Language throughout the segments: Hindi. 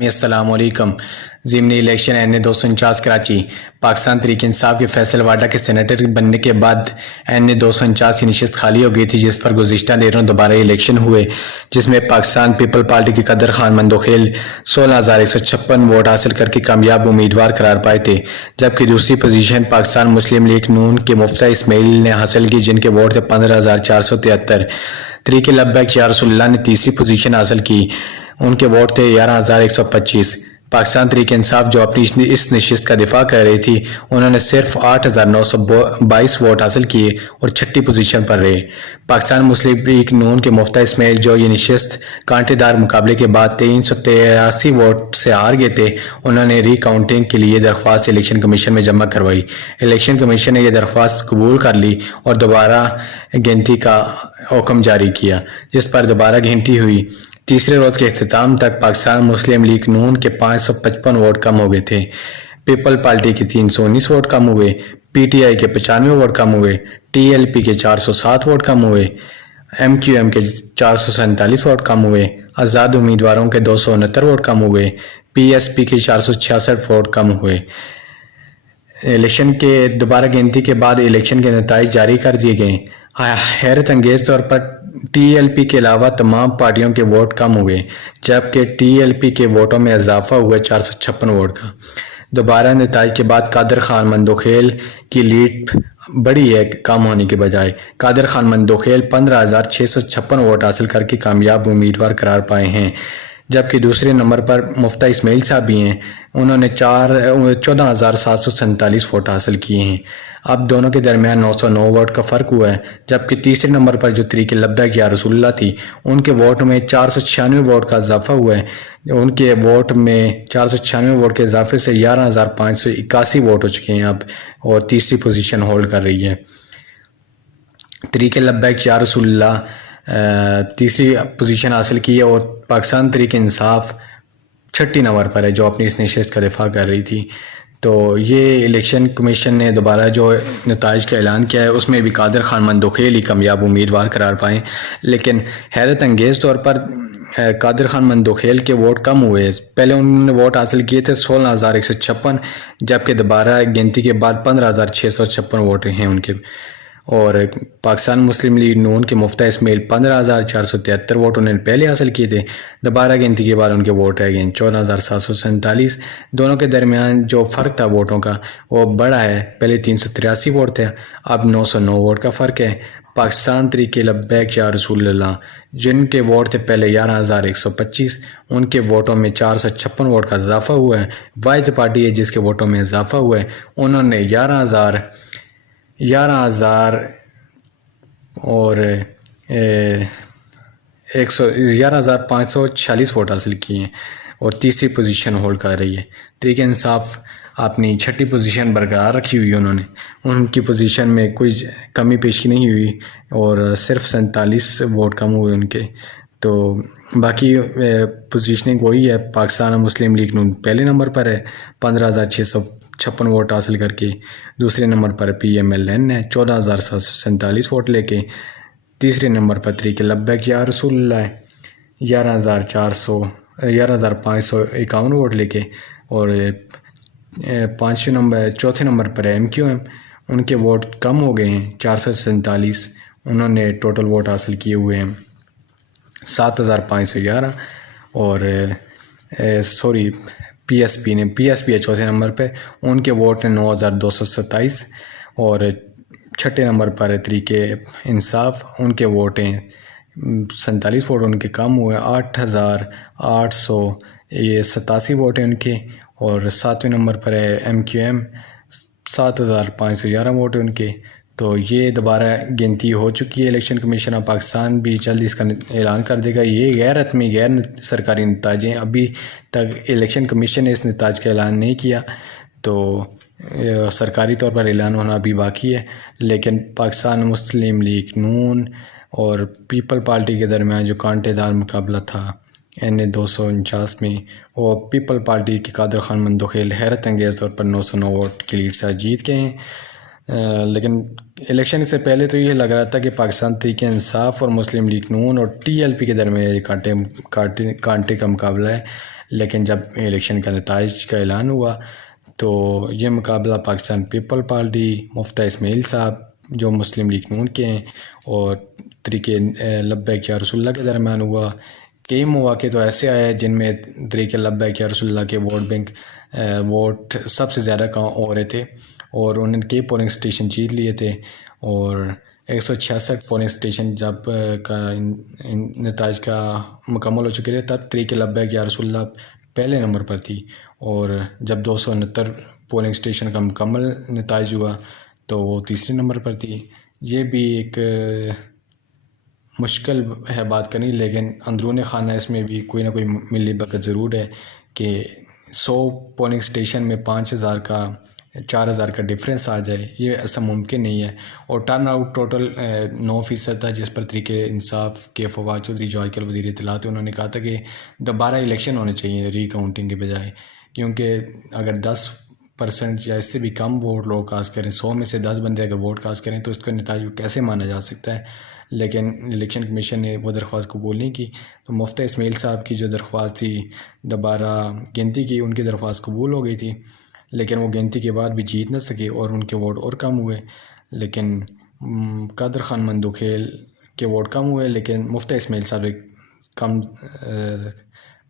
अस्सलामुअलैकुम। ज़िमनी इलेक्शन NA 249 कराची। पाकिस्तान तहरीक इंसाफ के फैसल वाडा के सेनेटर बनने के बाद NA 249 की नशिस्त खाली हो गई थी, जिस पर गुज़िश्ता दिनों दोबारा इलेक्शन हुए, जिसमें पाकिस्तान पीपल पार्टी के कदर खान मंदोखेल 16,156 वोट हासिल करके कामयाब उम्मीदवार करार पाए थे। जबकि दूसरी पोजीशन पाकिस्तान मुस्लिम लीग नून के मुफ्ता इस्माइल ने हासिल की, जिनके वोट थे 15,473। तहरीक लब्बैक या रसूलुल्लाह ने तीसरी पोजीशन हासिल की, उनके वोट थे 11,125। पाकिस्तान तहरीक इंसाफ जो अपनी इस नशिस्त का दिफा कर रही थी, उन्होंने सिर्फ 8,922 वोट हासिल किए और छठी पोजीशन पर रहे। पाकिस्तान मुस्लिम लीग नून के मुफ्ता इस्माइल जो ये नशिस्त कांटेदार मुकाबले के बाद 383 वोट से हार गए थे, उन्होंने रिकाउंटिंग के लिए दरख्वास्त इलेक्शन कमीशन में जमा करवाई। इलेक्शन कमीशन ने यह दरख्वास्त कबूल कर ली और दोबारा गिनती का हुक्म जारी किया, जिस पर दोबारा गिनती हुई। तीसरे रोज के अख्ताम तक पाकिस्तान मुस्लिम लीग नून के 555 वोट कम हो गए थे, पीपल पार्टी के 319 वोट कम हुए, PTI के 95 वोट कम हुए, TLP के 407 वोट कम हुए, MQM के 447 वोट कम हुए, आज़ाद उम्मीदवारों के 269 वोट कम हुए, PSP के 466 वोट कम हुए। इलेक्शन के दोबारा गिनती के बाद इलेक्शन के नतीजे जारी कर दिए गए। हैरत अंगेज तौर पर TLP के अलावा तमाम पार्टियों के वोट कम हुए, जबकि TLP के वोटों में इजाफा हुआ 456 वोट का। दोबारा नतीजे के बाद कादर खान मंदोखेल की लीड बड़ी है कम होने के बजाय। कादर खान मंदोखेल 15,656 वोट हासिल करके कामयाब उम्मीदवार करार पाए हैं, जबकि दूसरे नंबर पर मुफ्ता इस्माइल साहब भी हैं, उन्होंने 14,747 वोट हासिल किए हैं। अब दोनों के दरमियान 909 वोट का फ़र्क हुआ है। जबकि तीसरे नंबर पर जो तहरीक लब्बैक या रसूलुल्लाह थी, उनके वोट में 496 वोट का इजाफा हुआ है। उनके वोट में 496 वोट के इजाफे से 11,581 वोट हो चुके हैं अब, और तीसरी पोजीशन होल्ड कर रही है। तहरीक लब्बैक या रसूलुल्लाह तीसरी पोजीशन हासिल की है, और पाकिस्तान तहरीक इंसाफ छठी नंबर पर है, जो अपनी इस नशिस्त का दिफा कर रही थी। तो ये इलेक्शन कमीशन ने दोबारा जो नताइज का ऐलान किया है, उसमें भी कादर खान मंदोखेल ही कामयाब उम्मीदवार करार पाए। लेकिन हैरत अंगेज़ तौर पर कादर खान मंदोखेल के वोट कम हुए। पहले उन्होंने वोट हासिल किए थे 16,156, जबकि दोबारा गिनती के बाद 15,656 वोट हैं उनके। और पाकिस्तान मुस्लिम लीग नून के मुफ्ता इस्माइल 15,473 वोट उन्होंने पहले हासिल किए थे। दोबारा गिनती के बाद उनके वोट रह गए 14,747। दोनों के दरमियान जो फ़र्क था वोटों का वो बड़ा है, पहले 383 वोट थे, अब 909 वोट का फ़र्क है। पाकिस्तान तहरीक लब्बैक या रसूलुल्लाह जिनके वोट थे पहले 11,125, उनके वोटों में 456 वोट का इजाफा हुआ है। वाहिद पार्टी है जिसके वोटों में इजाफा हुआ है, उन्होंने 11,000 और 11,546 वोट हासिल किए हैं और तीसरी पोजीशन होल्ड कर रही है। तहरीक इंसाफ अपनी छठी पोजीशन बरकरार रखी हुई है, उन्होंने उनकी पोजीशन में कोई कमी पेशी नहीं हुई और सिर्फ 47 वोट कम हुए उनके। तो बाकी पोजीशनिंग वही है। पाकिस्तान मुस्लिम लीग नून पहले नंबर पर है 15,656 वोट हासिल करके। दूसरे नंबर पर PMLN है 14,747 वोट लेके। तीसरे नंबर पर तहरीक लब्बैक या रसूलुल्लाह है 11,551 वोट लेके। और चौथे नंबर पर है MQM, उनके वोट कम हो गए हैं 447, उन्होंने टोटल वोट हासिल किए हुए हैं 7,511। और PSP है चौथे नंबर पे, उनके वोट हैं 9,227। और छठे नंबर पर है तहरीक इंसाफ, उनके वोट हैं 47 वोट उनके कम हुए 8,887 वोट हैं उनके। और सातवें नंबर पर है MQM 7,511 वोट हैं उनके। तो ये दोबारा गिनती हो चुकी है। इलेक्शन कमीशन ऑफ पाकिस्तान भी जल्द इसका ऐलान कर देगा। ये गैर रस्मी गैर सरकारी नतीजे हैं, अभी तक इलेक्शन कमीशन ने इस नतीजे का ऐलान नहीं किया, तो सरकारी तौर पर ऐलान होना अभी बाकी है। लेकिन पाकिस्तान मुस्लिम लीग नून और पीपल पार्टी के दरमियान जो कांटेदार मुकाबला था NA 249 में, वो पीपल पार्टी के कादर खान मंदोखेल हैरत अंगेज़ तौर पर 909 वोट की लीड से जीत गए हैं। लेकिन इलेक्शन से पहले तो ये लग रहा था कि पाकिस्तान तहरीक इंसाफ और मुस्लिम लीग नून और TLP के दरमियान कांटे का मुकाबला है, लेकिन जब इलेक्शन का नताइज का ऐलान हुआ तो ये मुकाबला पाकिस्तान पीपल पार्टी मुफ्ती इस्माइल साहब जो मुस्लिम लीग नून के हैं और तरीके लब्बैक या रसूलुल्लाह के दरमियान हुआ। कई मौके तो ऐसे आए जिनमें तरीके लब्बैक या रसूलुल्लाह के वोट सबसे ज़्यादा कम हो रहे थे और उन्होंने कई पोलिंग स्टेशन जीत लिए थे और 166 पोलिंग स्टेशन जब का नताइज का मुकम्मल हो चुके थे तब तरीके लब्बैक या रसूलुल्लाह पहले नंबर पर थी और जब 269 पोलिंग स्टेशन का मुकम्मल नताइज हुआ तो वो तीसरे नंबर पर थी। ये भी एक मुश्किल है बात करनी, लेकिन अंदरूनी खाना इसमें भी कोई ना कोई मिली भगत ज़रूर है कि 100 पोलिंग स्टेशन में 5000 का 4000 का डिफरेंस आ जाए, ये ऐसा मुमकिन नहीं है। और टर्न आउट टोटल 9% था, जिस पर तरीके इंसाफ के फवाद चौधरी जो आजकल वज़ीर इत्तलात थे उन्होंने कहा था कि दोबारा इलेक्शन होने चाहिए रीकाउंटिंग के बजाय, क्योंकि अगर 10% या इससे भी कम वोट लोग कास्ट करें, 100 में से 10 बंदे अगर वोट कास्ट करें तो इसका नतीजा कैसे माना जा सकता है। लेकिन इलेक्शन कमीशन ने वो दरख्वास्त कबूल नहीं की, तो मुफ्ती इस्माइल साहब की जो दरख्वास्त थी दोबारा गिनती की, उनकी दरख्वास्त कबूल हो गई थी, लेकिन वो गिनती के बाद भी जीत ना सके और उनके वोट और कम हुए। लेकिन कादर खान मंदोखेल के वोट कम हुए, लेकिन मुफ्ती इस्माइल साहब एक कम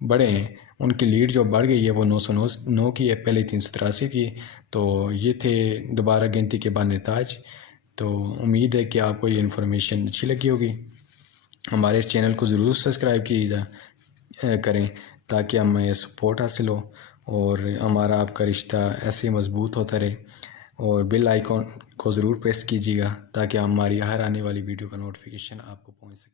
बड़े हैं, उनकी लीड जो बढ़ गई है वो 909 की है, पहले 383 थी। तो ये थे दोबारा गिनती के बाद नताज। तो उम्मीद है कि आपको ये इन्फॉर्मेशन अच्छी लगी होगी। हमारे इस चैनल को ज़रूर सब्सक्राइब करें ताकि हमें सपोर्ट हासिल हो और हमारा आपका रिश्ता ऐसे ही मज़बूत होता रहे, और बेल आइकॉन को ज़रूर प्रेस कीजिएगा ताकि हमारी हर आने वाली वीडियो का नोटिफिकेशन आपको पहुंच सके।